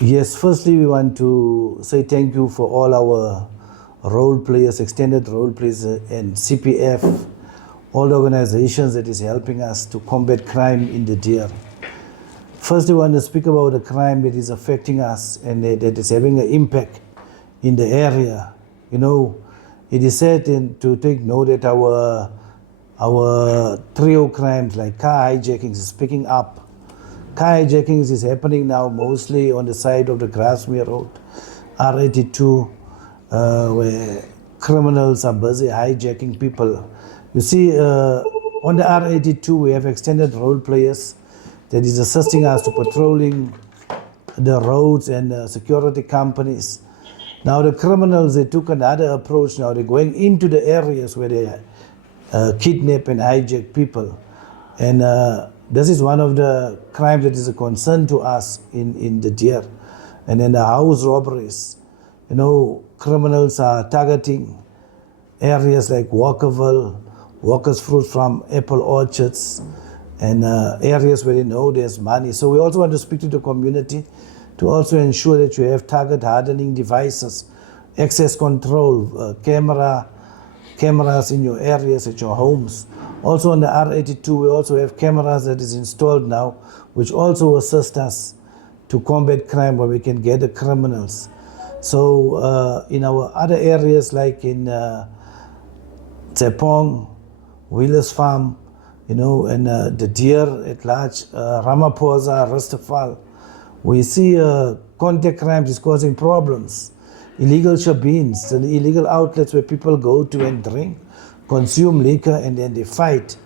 Yes, firstly, we want to say thank you for all our role players, extended role players, and CPF, all the organizations that is helping us to combat crime in the Deur. First, we want to speak about the crime that is affecting us and that is having an impact in the area. You know, it is said to take note that our trio crimes like car hijackings is picking up. Car hijackings is happening now mostly on the side of the Grasmere Road, R82, where criminals are busy hijacking people. You see, on the R82, we have extended role players that is assisting us to patrolling the roads and security companies. Now the criminals, they took another approach now. They're going into the areas where they kidnap and hijack people. And this is one of the crimes that is a concern to us in the Deur. And then the house robberies. You know, criminals are targeting areas like Walkerville, Walker's Fruit from apple orchards, and areas where they know there's money. So we also want to speak to the community to also ensure that you have target hardening devices, access control, cameras in your areas, at your homes. Also on the R82, we also have cameras that is installed now, which also assist us to combat crime where we can get the criminals. So in our other areas like in Tsepong, Wheelers Farm, you know, and the Deur at large, Ramaphosa, Rustafal, we see contact crimes is causing problems. Illegal shebeens, the illegal outlets where people go to and drink, consume liquor, and then they fight.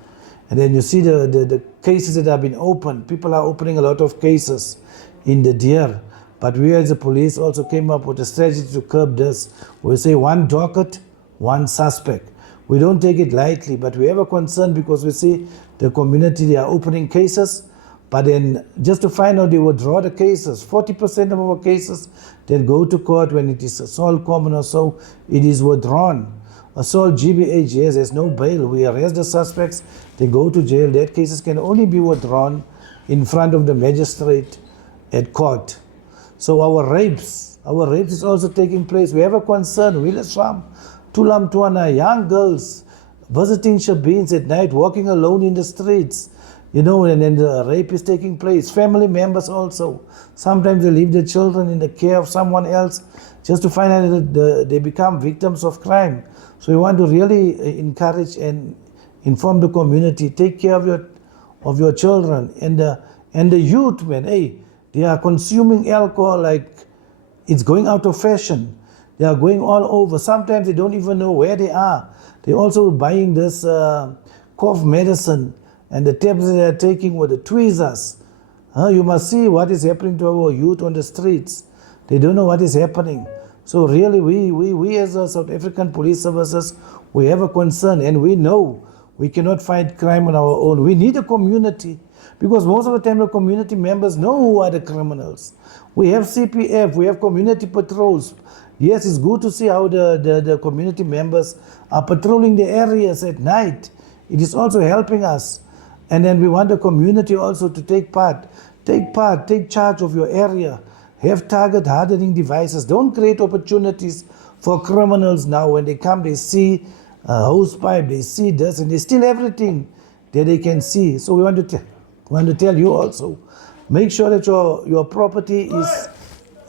And then you see the cases that have been opened. People are opening a lot of cases in the Deur. But we as the police also came up with a strategy to curb this. We say one docket, one suspect. We don't take it lightly, but we have a concern because we see the community, they are opening cases, but then just to find out they withdraw the cases. 40% of our cases that go to court when it is assault common or so, it is withdrawn. Assault GBH, yes, there's no bail. We arrest the suspects, they go to jail. That cases can only be withdrawn in front of the magistrate at court. So our rapes is also taking place. We have a concern. Wheelers Farm, Tulam Tuana, young girls visiting shebeens at night, walking alone in the streets, you know, and then the rape is taking place. Family members also. Sometimes they leave their children in the care of someone else just to find out that they become victims of crime. So we want to really encourage and inform the community, take care of your children and the youth, man. Hey, they are consuming alcohol like it's going out of fashion. They are going all over. Sometimes they don't even know where they are. They're also buying this cough medicine, and the tablets they are taking with the tweezers. You must see what is happening to our youth on the streets. They don't know what is happening. So really, we as a South African Police Services, we have a concern, and we know we cannot fight crime on our own. We need a community, because most of the time the community members know who are the criminals. We have CPF, we have community patrols. Yes, it's good to see how the community members are patrolling the areas at night. It is also helping us. And then we want the community also to take charge of your area. Have target hardening devices. Don't create opportunities for criminals now. When they come, they see a hose pipe, they see this, and they steal everything that they can see. So we want to tell you also, make sure that your property is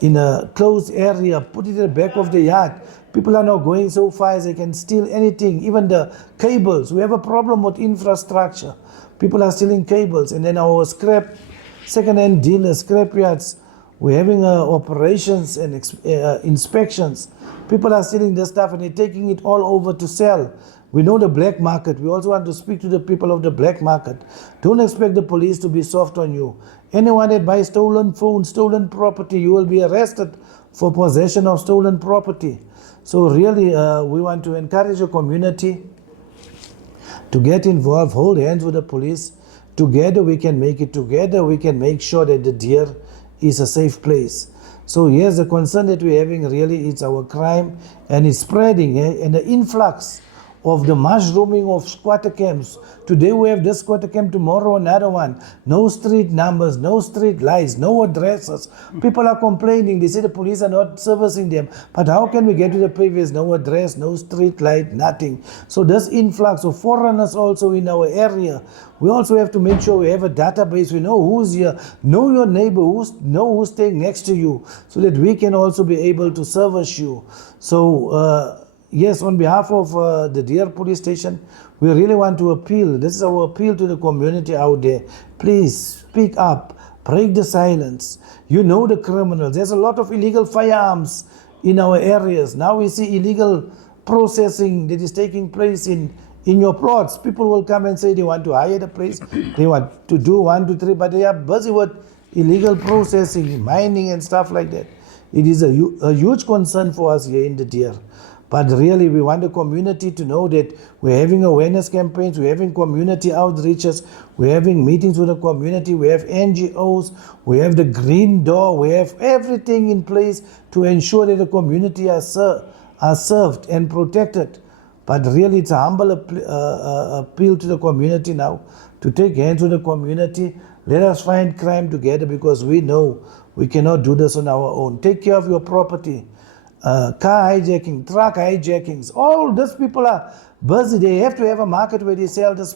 in a closed area. Put it at the back of the yard. People are not going so far as they can steal anything, even the cables. We have a problem with infrastructure. People are stealing cables. And then our second-hand dealers, scrap yards, we're having operations and inspections. People are stealing this stuff and they're taking it all over to sell. We know the black market. We also want to speak to the people of the black market. Don't expect the police to be soft on you. Anyone that buys stolen phones, stolen property, you will be arrested for possession of stolen property. So really, we want to encourage the community to get involved, hold hands with the police. Together we can make it. Together we can make sure that the Deur is a safe place. So yes, the concern that we're having really is our crime, and it's spreading, and the influx of the mushrooming of squatter camps. Today we have this squatter camp, tomorrow another one. No street numbers, no street lights, no addresses. People are complaining. They say the police are not servicing them. But how can we get to the previous? No address, no street light, nothing. So this influx of foreigners also in our area, we also have to make sure we have a database. We know who's here, know your neighbor, know who's staying next to you, so that we can also be able to service you. So yes, on behalf of the Deur Police Station, we really want to appeal. This is our appeal to the community out there. Please speak up, break the silence. You know the criminals. There's a lot of illegal firearms in our areas. Now we see illegal processing that is taking place in your plots. People will come and say they want to hire the place, they want to do 1, 2, 3, but they are busy with illegal processing, mining and stuff like that. It is a huge concern for us here in the Deur. But really, we want the community to know that we're having awareness campaigns, we're having community outreaches, we're having meetings with the community, we have NGOs, we have the Green Door, we have everything in place to ensure that the community are served and protected. But really, it's a humble appeal to the community now to take hands with the community. Let us fight crime together, because we know we cannot do this on our own. Take care of your property. Car hijacking, truck hijackings, all these people are busy. They have to have a market where they sell these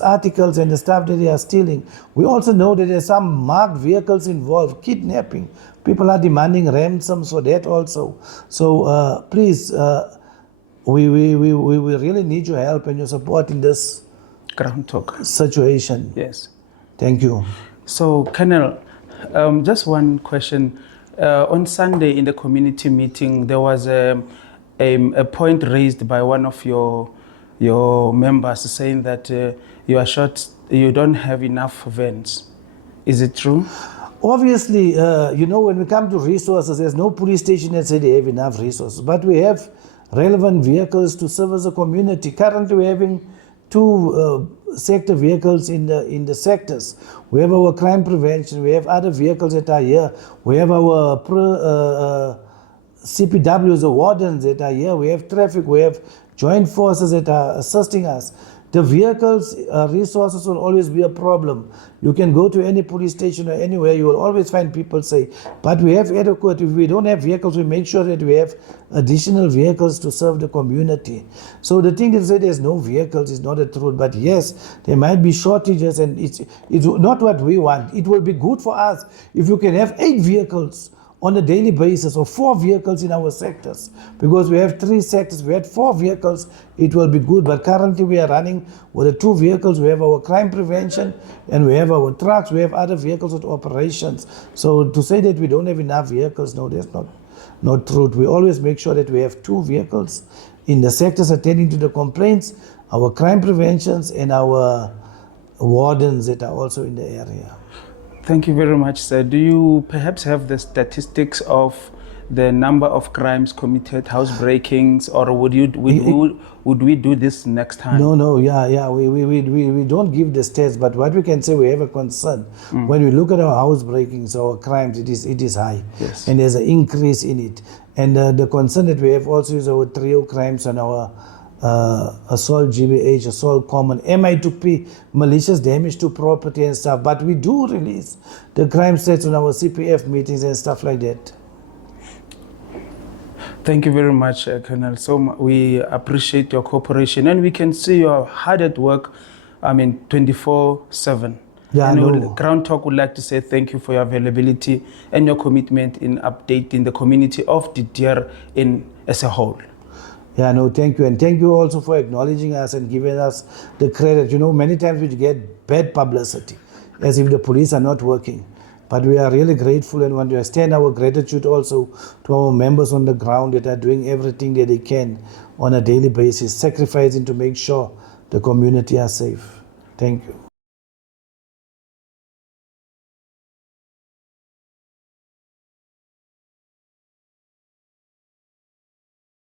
articles and the stuff that they are stealing. We also know that there's some marked vehicles involved, kidnapping. People are demanding ransoms for that also. So please, we really need your help and your support in this ground talk situation. Yes. Thank you. So, Colonel, just one question. On Sunday in the community meeting, there was a point raised by one of your members saying that you are short, you don't have enough vans. Is it true? Obviously, when we come to resources, there's no police station that says they have enough resources, but we have relevant vehicles to service the community. Currently, we're having 2 sector vehicles in the sectors. We have our crime prevention, we have other vehicles that are here, we have our CPWs, the wardens that are here, we have traffic, we have joint forces that are assisting us. The vehicles, resources will always be a problem. You can go to any police station or anywhere, you will always find people say, but we have adequate. If we don't have vehicles, we make sure that we have additional vehicles to serve the community. So the thing to say there's no vehicles is not the truth, but yes, there might be shortages, and it's not what we want. It will be good for us if you can have 8 vehicles on a daily basis, or 4 vehicles in our sectors, because we have 3 sectors. We had 4 vehicles, it will be good. But currently we are running with the 2 vehicles. We have our crime prevention and we have our trucks, we have other vehicles with operations. So to say that we don't have enough vehicles, no, that's not truth. We always make sure that we have 2 vehicles in the sectors attending to the complaints, our crime preventions and our wardens that are also in the area. Thank you very much, sir. Do you perhaps have the statistics of the number of crimes committed, housebreakings, or would we do this next time? No, yeah. We don't give the stats, but what we can say, we have a concern. When we look at our housebreakings, our crimes, it is high, yes, and there's an increase in it. And the concern that we have also is our trio crimes and our assault GBH, assault common, MI2P, malicious damage to property and stuff. But we do release the crime stats on our CPF meetings and stuff like that. Thank you very much, Colonel. So we appreciate your cooperation, and we can see you are hard at work, 24/7. Yeah, and Ground Talk would like to say thank you for your availability and your commitment in updating the community of the Deur as a whole. Yeah, no, thank you. And thank you also for acknowledging us and giving us the credit. Many times we get bad publicity, as if the police are not working. But we are really grateful and want to extend our gratitude also to our members on the ground that are doing everything that they can on a daily basis, sacrificing to make sure the community are safe. Thank you.